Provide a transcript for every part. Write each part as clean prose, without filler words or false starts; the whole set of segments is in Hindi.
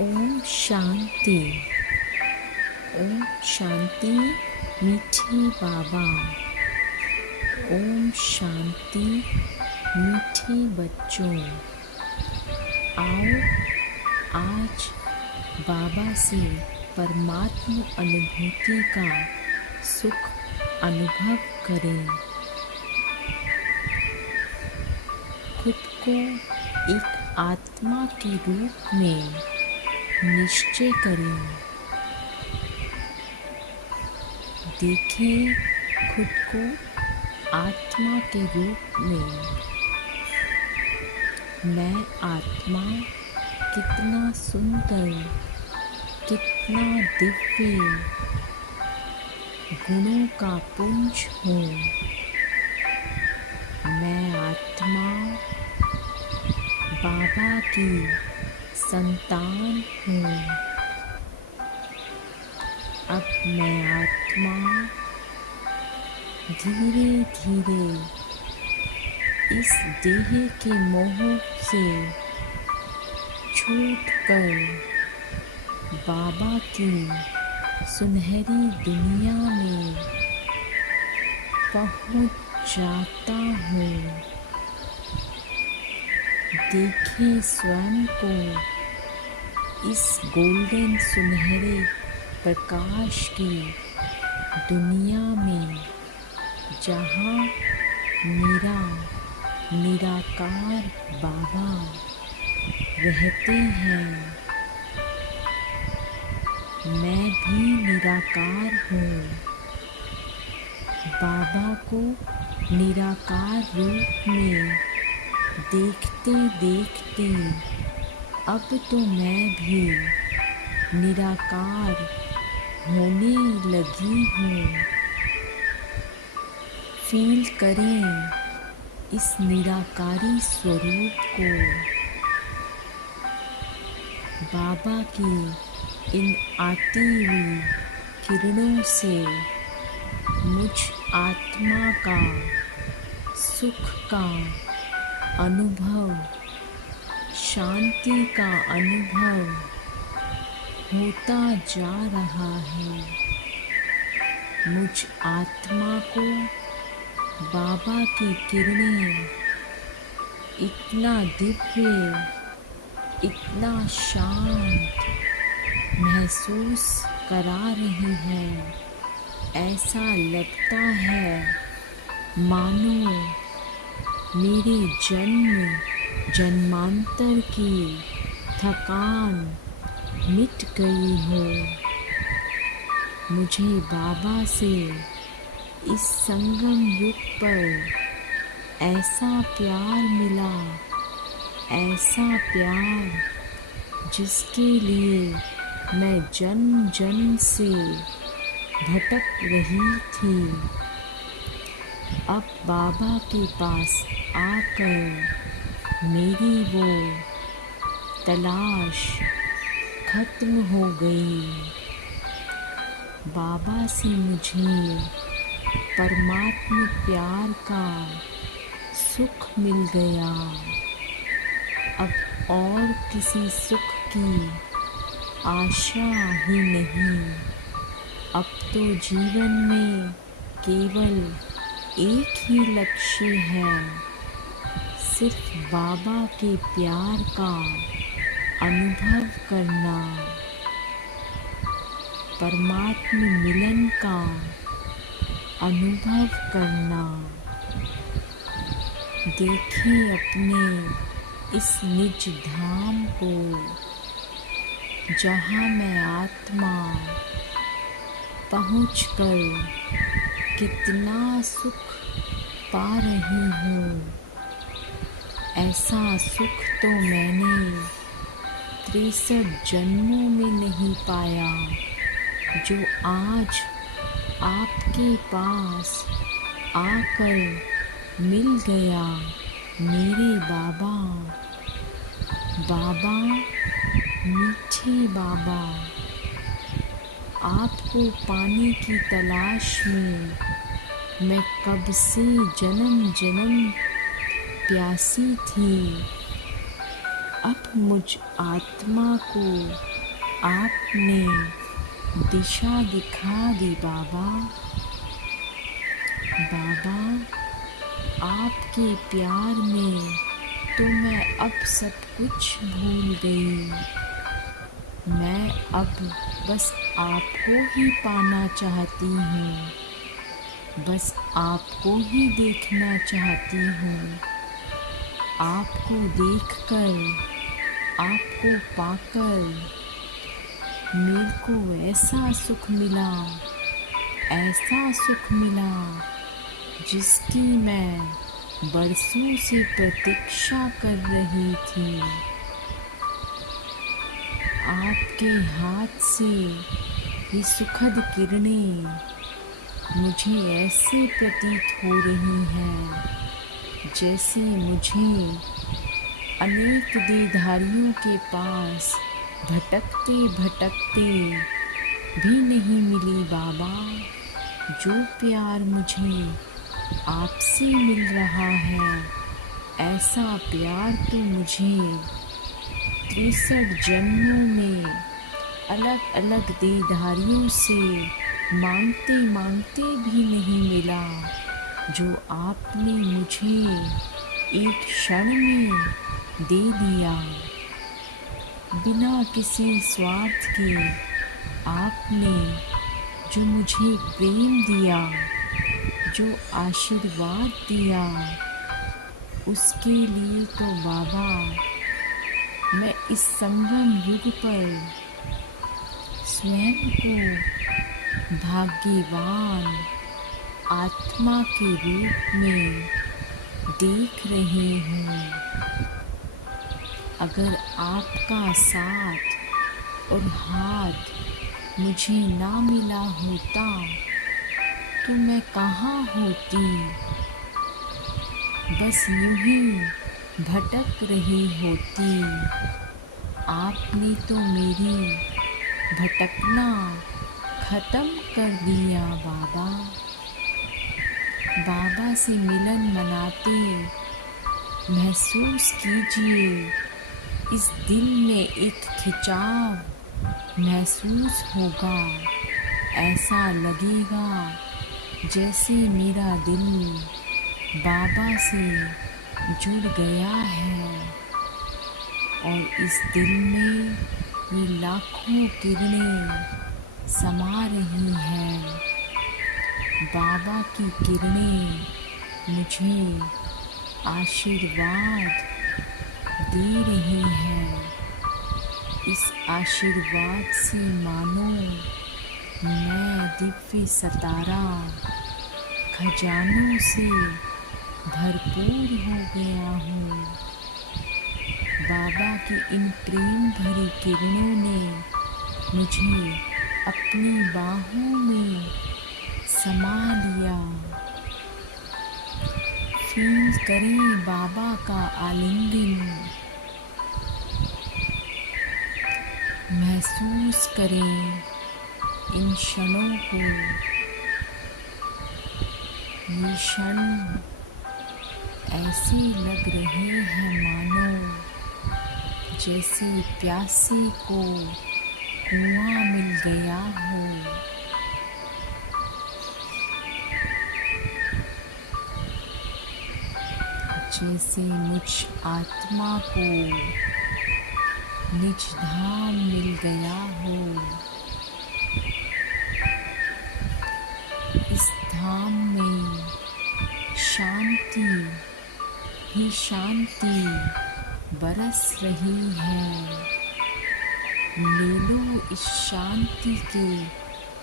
ओम शांति। ओम शांति मीठे बाबा। ओम शांति मीठे बच्चों। आओ आज बाबा से परमात्म अनुभूति का सुख अनुभव करें। खुद को एक आत्मा के रूप में निश्चय करें। देखें खुद को आत्मा के रूप में। मैं आत्मा कितना सुंदर, कितना दिव्य गुणों का पुंज हूँ। मैं आत्मा बाबा की संतान हूँ। अब मैं आत्मा धीरे धीरे इस देह के मोह से छूटकर बाबा की सुनहरी दुनिया में पहुँच जाता हूँ। देखें स्वयं को इस गोल्डन सुनहरे प्रकाश की दुनिया में, जहाँ मेरा निराकार बाबा रहते हैं। मैं भी निराकार हूँ। बाबा को निराकार रूप में देखते देखते अब तो मैं भी निराकार होने लगी हूँ। फील करें इस निराकारी स्वरूप को। बाबा की इन आती हुई किरणों से मुझ आत्मा का सुख का अनुभव, शांति का अनुभव होता जा रहा है। मुझ आत्मा को बाबा की किरणें इतना दिव्य, इतना शांत महसूस करा रही है। ऐसा लगता है मानो मेरे जन्मांतर की थकान मिट गई हो। मुझे बाबा से इस संगम युग पर ऐसा प्यार मिला, ऐसा प्यार जिसके लिए मैं जन्म जन्म से भटक रही थी। अब बाबा के पास आकर मेरी वो तलाश खत्म हो गई। बाबा से मुझे परमात्मा प्यार का सुख मिल गया। अब और किसी सुख की आशा ही नहीं। अब तो जीवन में केवल एक ही लक्ष्य है, सिर्फ बाबा के प्यार का अनुभव करना, परमात्मा मिलन का अनुभव करना। देखें अपने इस निज धाम को, जहाँ मैं आत्मा पहुँचकर कितना सुख पा रही हूँ। ऐसा सुख तो मैंने 63 जन्मों में नहीं पाया, जो आज आपके पास आकर मिल गया। मेरे बाबा, बाबा मीठे बाबा, आपको पाने की तलाश में मैं कब से जन्म जन्म प्यासी थी। अब मुझ आत्मा को आपने दिशा दिखा दी बाबा। बाबा, आपके प्यार में तो मैं अब सब कुछ भूल गई। मैं अब बस आपको ही पाना चाहती हूँ, बस आपको ही देखना चाहती हूँ। आपको देखकर, आपको पाकर मेरे को ऐसा सुख मिला, ऐसा सुख मिला जिसकी मैं बरसों से प्रतीक्षा कर रही थी। आपके हाथ से ये सुखद किरणें मुझे ऐसे प्रतीत हो रही हैं जैसे मुझे अनेक देहधारियों के पास भटकते भटकते भी नहीं मिली बाबा। जो प्यार मुझे आपसे मिल रहा है, ऐसा प्यार तो मुझे 63 जन्मों में अलग अलग देहधारियों से मांगते मांगते भी नहीं मिला, जो आपने मुझे एक क्षण में दे दिया। बिना किसी स्वार्थ के आपने जो मुझे प्रेम दिया, जो आशीर्वाद दिया, उसके लिए तो बाबा मैं इस संगम युग पर स्वयं को भाग्यवान आत्मा के रूप में देख रही हूँ। अगर आपका साथ और हाथ मुझे ना मिला होता तो मैं कहाँ होती, बस यूं ही भटक रही होती। आपने तो मेरी भटकना खत्म कर दिया बाबा। बाबा से मिलन मनाते महसूस कीजिए, इस दिल में एक खिंचाव महसूस होगा। ऐसा लगेगा जैसे मेरा दिल बाबा से जुड़ गया है और इस दिल में ये लाखों किरणें समा रही हैं। बाबा की किरणें मुझे आशीर्वाद दे रही हैं। इस आशीर्वाद से मानो मैं दिव्य सतारा खजानों से भरपूर हो गया हूँ। बाबा की इन प्रेम भरी किरणों ने मुझे अपनी बाहों में समा लिया। फील करें बाबा का आलिंगन, महसूस करें इन क्षणों को। ये क्षण ऐसे लग रहे हैं मानो जैसे प्यासे को कुआं मिल गया हो। जैसे मुझ आत्मा को निज धाम मिल गया हो। इस धाम में शांति ही शांति बरस रही है। ले लो इस शांति के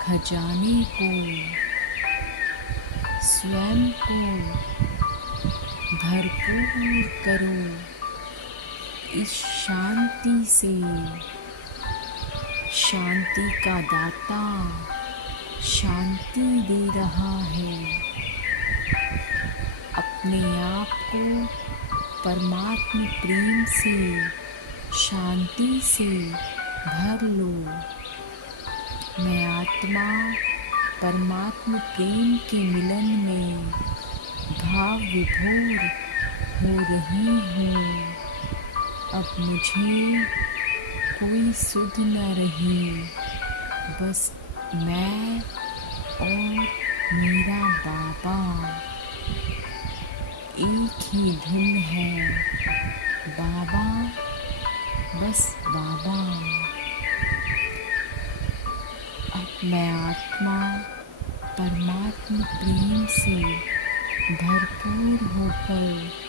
खजाने को, स्वयं को भरपूर करो इस शांति से। शांति का दाता शांति दे रहा है। अपने आप को परमात्मा प्रेम से, शांति से भर लो। मैं आत्मा परमात्मा प्रेम के मिलन में भाव विभोर हो रही हूँ। अब मुझे कोई सुध न रही, बस मैं और मेरा बाबा, एक ही धुन है, बाबा, बस बाबा। अब मैं आत्मा परमात्मा प्रेम से भरपूर होकर